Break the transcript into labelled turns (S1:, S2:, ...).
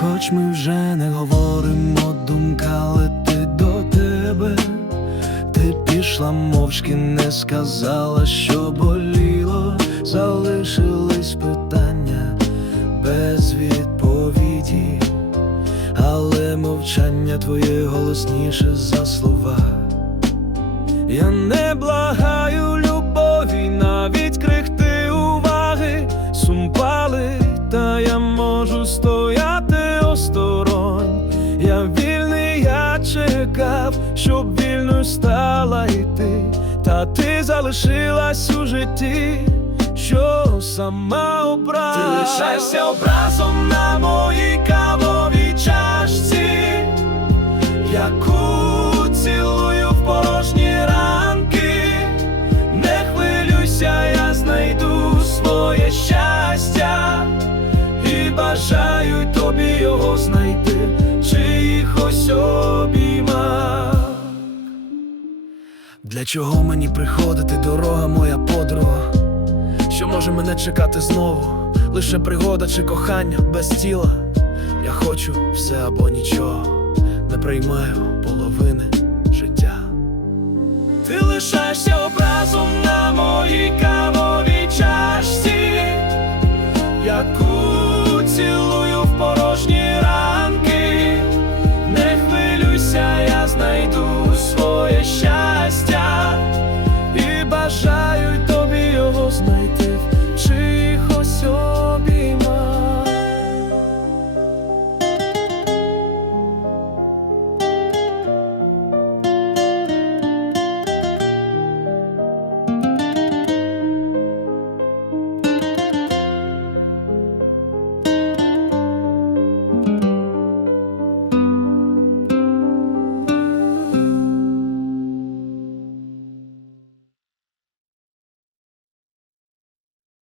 S1: Хоч ми вже не говоримо, думка летить до тебе, ти пішла мовчки, не сказала, що боліло, залишились питання без відповіді, але мовчання твоє голосніше за слова. Я не благаю любові, навіть крихти уваги, сум палить, та я можу стояти я чекав, щоб вільною стала йти, та ти залишилась у житті, що сама обрала. Ти лишаєшся образом на моїй кавовій чашці яку цілую в порожні ранки, не хвилюйся, я знайду своє щастя і бажаю тобі його знайти, в обіймах. Для чого мені приходити, дорога моя подруга? Що може мене чекати знову? Лише пригода чи кохання без тіла. Я хочу все або нічого, не приймаю половини життя. Ти лишаєшся